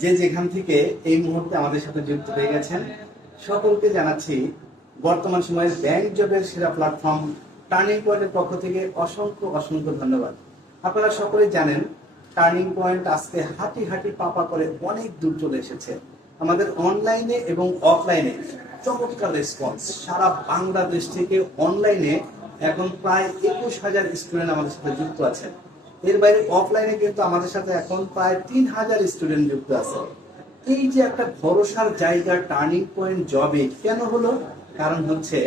যে যেখান থেকে এই মুহূর্তে আমাদের সাথে যুক্ত হয়ে গেছেন সকলকে জানাচ্ছি বর্তমান সময়ের ব্যাংক জবের সেরা প্ল্যাটফর্ম টার্নিং পয়েন্টের পক্ষ থেকে অসংখ্য অসংখ্য ধন্যবাদ। আপনারা সকলেই জানেন টার্নিং পয়েন্ট আজকে হাঁটি হাঁটি পাপা করে অনেক দূর চলে এসেছে। আমাদের অনলাইনে এবং অফলাইনে চমৎকার রেসপন্স সারা বাংলাদেশ থেকে অনলাইনে এখন প্রায় একুশ হাজার স্টুডেন্ট আমাদের সাথে যুক্ত আছেন। এর বাইরে অফলাইনে কিন্তু আমাদের সাথে এখন প্রায় তিন হাজার স্টুডেন্ট যুক্ত আছে। এই যে একটা ভরসার জায়গা টার্নিং পয়েন্ট জবে কেন হলো? কারণ হচ্ছে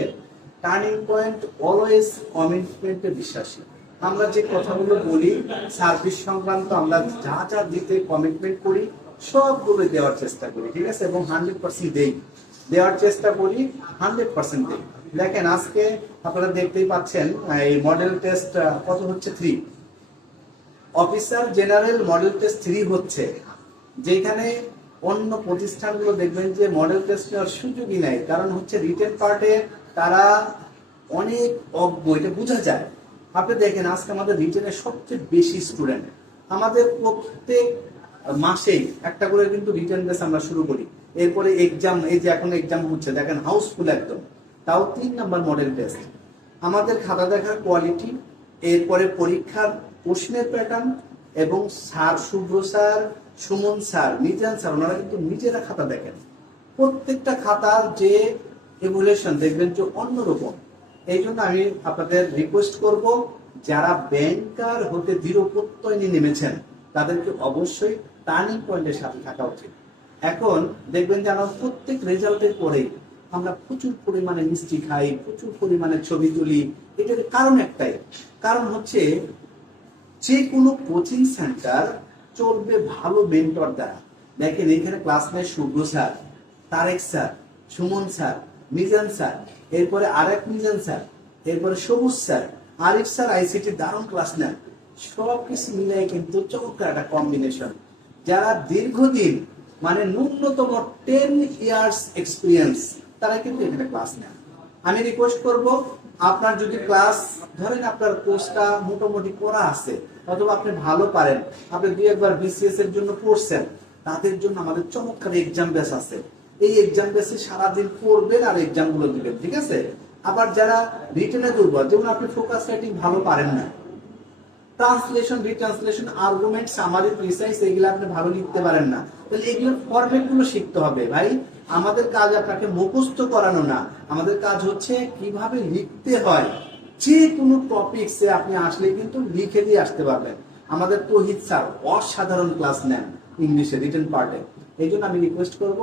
টার্নিং পয়েন্ট অলওয়েজ কমিটমেন্টে বিশ্বাসী। আমরা যে কথাগুলো বলি সার্ভিস সংক্রান্ত আমরা যা যা দিতে কমিটমেন্ট করি সবগুলো দেওয়ার চেষ্টা করি, ঠিক আছে? এবং হান্ড্রেড পার্সেন্ট দেই। দেওয়ার চেষ্টা করি হান্ড্রেড পার্সেন্ট দেই। দেখেন, আজকে আপনারা দেখতেই পাচ্ছেন এই মডেল টেস্ট কত হচ্ছে? Three officer general model test three হচ্ছে, যেখানে অন্য প্রতিষ্ঠানগুলো দেখবেন যে মডেল টেস্ট নেওয়ার সুযোগই নাই। কারণ হচ্ছে রিটেন পার্টে তারা অনেক অজ্ঞ, এটা বোঝা যায়। আপনি দেখেন, আজকে আমাদের রিটেনের সবচেয়ে বেশি স্টুডেন্ট আমাদের প্রত্যেক মাসেই একটা করে কিন্তু রিটেন বেস আমরা শুরু করি। এরপরে এক্সাম এই যে এখন এক্সাম হচ্ছে, দেখেন হাউসফুল একদম। তাও তিন নাম্বার মডেল টেস্ট আমাদের খাতা দেখার কোয়ালিটি এরপরে পরীক্ষার প্রশ্নের প্যাটার্ন এবং sir, Shubhro sir Sumon sir, Mizan sir, ওনারা কিন্তু নিজেরা খাতা দেখেন। প্রত্যেকটা খাতার যে এভুলেশন দেখবেন যে অন্যরকম। এই জন্য আমি আপনাদের রিকোয়েস্ট করব, যারা ব্যাংকার হতে দৃঢ় প্রত্যয় নিয়ে নেমেছেন, তাদেরকে অবশ্যই টার্নিং পয়েন্টের সাথে থাকা উচিত। এখন দেখবেন যে আমরা প্রত্যেক রেজাল্টের পরেই আমরা প্রচুর পরিমাণে মিষ্টি খাই, প্রচুর পরিমাণে ছবি তুলি। এটার কারণ একটাই। কারণ হচ্ছে যে কোনো কোচিং সেন্টার চলবে ভালো মেন্টর দ্বারা। দেখেন, এখানে ক্লাস নেয় Shubhro sir Tarek sir Sumon sir Mizan sir এরপরে আরেক মিজান স্যার এরপরে Sabuj sir Arif sir ICT দারুণ ক্লাস নেন। সব কিছু কিন্তু চমৎকার একটা কম্বিনেশন যারা দীর্ঘদিন মানে ন্যূনতম টেন ইয়ার্স এক্সপিরিয়েন্স তারা কিন্তু এখানে ক্লাস নেন। আমি রিকোয়েস্ট করব আপনার যদি ক্লাস ধরেন আপনার কোর্সটা মোটামুটি করা আছে, অথবা আপনি ভালো পারেন, আপনি দুই একবার বিসিএস এর জন্য পড়ছেন, তাদের জন্য আমাদের চমৎকার এক্সাম বেস আছে। এই এক্সাম বেসে সারাদিন পড়বেন আর এক্সামগুলো দিবেন, ঠিক আছে? আবার যারা রিটেনে দুর্বল, যেমন আপনি ফোকাস রাইটিং ভালো পারেন না translation retranslation argument summary precise এগুলো আপনি ভালো লিখতে পারেন না। তাহলে এগুলোর ফরম্যাটগুলো শিখতে হবে। ভাই, আমাদের কাজ আপনাকে মুখস্থ করানো না। আমাদের কাজ হচ্ছে কীভাবে লিখতে হয়। যে কোনো টপিকসে আপনি আসলে কিন্তু লিখে দিয়ে আসতে পারবেন। আমাদের তহিদ স্যার অসাধারণ ক্লাস নেন ইংলিশে রিটেন পার্টে এই জন্য আমি রিকোয়েস্ট করব,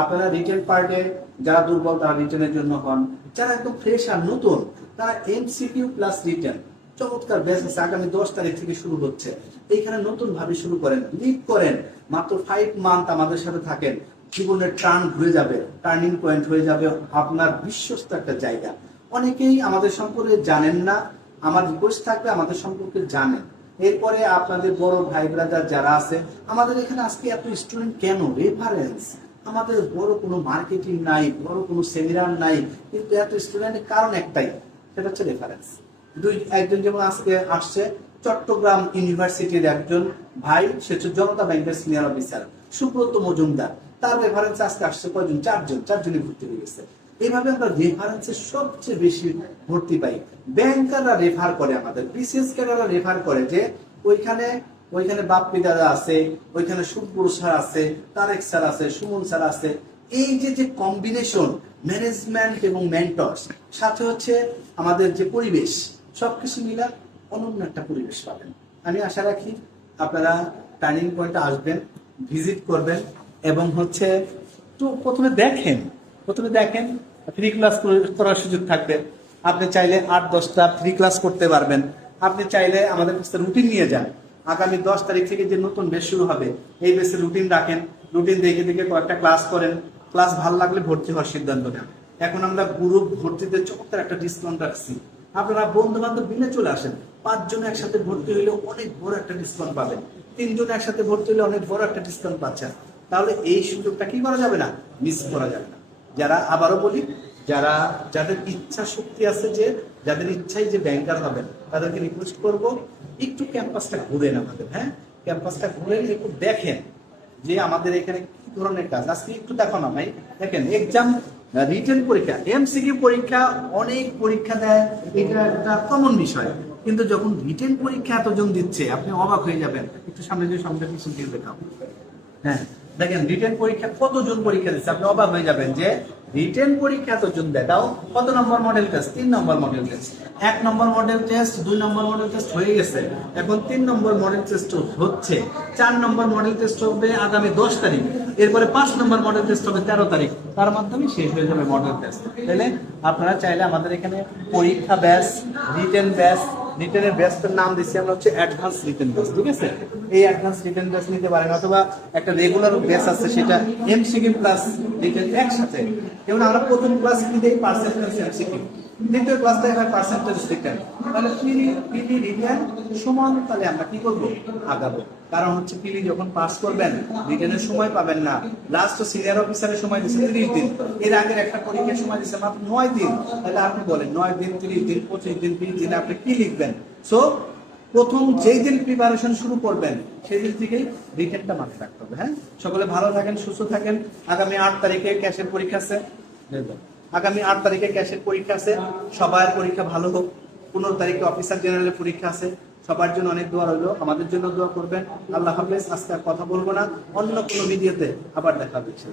আপনারা রিটেন পার্টে যারা দুর্বল তারা রিটেনের জন্য হন। যারা একদম ফ্রেশ আর নতুন, তারা এমসিকিউ প্লাস রিটেন চমৎকার আছে আগামী দশ তারিখ থেকে শুরু হচ্ছে। এইখানে নতুন ভাবে শুরু করেন লিড করেন। মাত্র ফাইভ মান্থ আমাদের সাথে থাকেন। জীবনের টার্ন ঘুরে যাবে টার্নিং পয়েন্ট হয়ে যাবে আপনার বিশ্বস্ত একটা জায়গা। অনেকেই আমাদের সম্পর্কে জানেন না, আমার রিকোয়েস্ট থাকবে আমাদের সম্পর্কে জানেন। এরপরে আপনাদের বড় ভাই ব্রাদার যারা আছে, আমাদের এখানে আজকে এত স্টুডেন্ট কেন? রেফারেন্স আমাদের বড় কোনো মার্কেটিং নাই, বড় কোনো সেমিনার নাই, কিন্তু এত স্টুডেন্টের কারণ একটাই, সেটা হচ্ছে রেফারেন্স দুই, একজন যেমন আজকে আসছে, চট্টগ্রাম ইউনিভার্সিটির একজন ভাই, সে হচ্ছে জনতা ব্যাংকের সিনিয়র অফিসার সুব্রত মজুমদার। তার রেফারেন্স আজকে আসছে কয়জন? চারজন, চারজনই ভর্তি হয়ে গেছে। এইভাবে আমরা রেফারেন্সের সবচেয়ে বেশি ভর্তি পাই। ব্যাংকাররা রেফার করে আমাদের বিসিএস ক্যাডাররা রেফার করে যে ওইখানে ওইখানে বাপ্পি দাদা আছে, ওইখানে সুব্বর স্যার আছে, তারেক স্যার আছে, সুমন স্যার আছে। এই যে যে কম্বিনেশন ম্যানেজমেন্ট এবং মেন্টর সাথে হচ্ছে আমাদের যে পরিবেশ সবকিছু মিলা অনন্য একটা পরিবেশ পাবেন। আমি আশা রাখি আপনারা টার্নিং পয়েন্টে আসবেন ভিজিট করবেন এবং হচ্ছে একটু প্রথমে দেখেন প্রথমে দেখেন ফ্রি ক্লাস করার সুযোগ থাকবে। আপনি চাইলে আট, দশটা ফ্রি ক্লাস করতে পারবেন। আপনি চাইলে আমাদের কাছে রুটিন নিয়ে যান। আগামী দশ তারিখ থেকে যে নতুন বেশ শুরু হবে, এই বেসে রুটিন রাখেন। রুটিন দেখে দেখে কয়েকটা ক্লাস করেন। ক্লাস ভালো লাগলে ভর্তি হওয়ার সিদ্ধান্ত নেন। এখন আমরা গ্রুপ ভর্তিতে চমৎকার একটা ডিসকাউন্ট রাখছি। আপনারা বন্ধু বান্ধব মিলে চলে আসেন। পাঁচজন একসাথে ভর্তি হইলে অনেক বড় একটা ডিসকাউন্ট পাবেন। তিনজন একসাথে ভর্তি হলে অনেক বড় একটা ডিসকাউন্ট পাচ্ছেন। তাহলে এই সুযোগটা কি করা যাবে না? মিস করা যাবে না। যারা, আবারও বলি, যারা, যাদের ইচ্ছা শক্তি আছে যে, যাদের ইচ্ছাই যে ব্যাংকার হবেন, তাদেরকে রিকোয়েস্ট করব, একটু ক্যাম্পাসটা ঘুরেন আমাদের হ্যাঁ? ক্যাম্পাসটা ঘুরে একটু দেখেন যে আমাদের এখানে কি ধরনের কাজ। আজকে একটু দেখো না, ভাই। দেখেন এক্সাম রিটেন পরীক্ষা এমসিকিউ পরীক্ষা, অনেক পরীক্ষা দেয়, এটা একটা কমন বিষয়। কিন্তু যখন রিটেন পরীক্ষা এতজন দিচ্ছে, আপনি অবাক হয়ে যাবেন। একটু সামনে যে সামনে কিছু দিয়ে দেখাও। হ্যাঁ দেখেন রিটেন পরীক্ষা কতজন পরীক্ষা দিচ্ছে, আপনি অবাক হয়ে যাবেন যে রিটেন পরীক্ষা এতজন দেয়। তাও কত নম্বর মডেল টেস্ট তিন নম্বর মডেল টেস্ট এক নম্বর মডেল টেস্ট দুই নম্বর মডেল টেস্ট হয়ে গেছে। এখন তিন নম্বর মডেল টেস্ট হচ্ছে। চার নম্বর মডেল টেস্ট হবে আগামী দশ তারিখ। এরপরে পাঁচ নম্বর মডেল টেস্ট হবে তেরো তারিখ। তার মাধ্যমে শেষ হয়ে যাবে মডেল টেস্ট তাহলে আপনারা চাইলে আমাদের এখানে পরীক্ষা ব্যাস রিটেন ব্যাস রিটেনের ব্যাচটার নাম দিচ্ছি আমরা হচ্ছে অ্যাডভান্স রিটেন ব্যাচ ঠিক আছে? এই অ্যাডভান্স রিটেন ব্যাচ নিতে পারেন অথবা একটা রেগুলার ব্যাচ আছে, সেটা এমসিকিউ প্লাস রিটেন একসাথে। যেমন আমরা প্রথম ক্লাস দেই? পার্সেন্টেজ এমসিকিউ দ্বিতীয় ক্লাসটাই হয় পার্সেন্টেজ রিটেন তাহলে পিডি পিডি রিটেন সমান, তাহলে আমরা কি করব? আগাবো। কারণ হচ্ছে পিডি যখন পাস করবেন রিটেনের সময় পাবেন না। লাস্ট সিনিয়র অফিসারের সময় দিচ্ছে তিরিশ দিন। এর আগের একটা পরীক্ষার সময় দিচ্ছে মাত্র নয় দিন। তাহলে আপনি বলেন, নয় দিন, তিরিশ দিন, পঁচিশ দিন তিরিশ দিন, আপনি কি লিখবেন? সো প্রথম যেই দিন প্রিপারেশন শুরু করবেন, সেই দিন থেকেই রিটেনটা মাথায় রাখতে হবে হ্যাঁ? সকলে ভালো থাকেন, সুস্থ থাকেন। আগামী আট তারিখে ক্যাশের পরীক্ষা আছে। আগামী আট তারিখে ক্যাশের পরীক্ষা আছে, সবার পরীক্ষা ভালো হোক। পনেরো তারিখে অফিসার জেনারেলের পরীক্ষা আছে। সবার জন্য অনেক দোয়া রইল। আমাদের জন্য দোয়া করবেন। আল্লাহ হাফেজ, আজকে কথা বলব না। অন্য কোনো ভিডিওতে আবার দেখা হচ্ছে।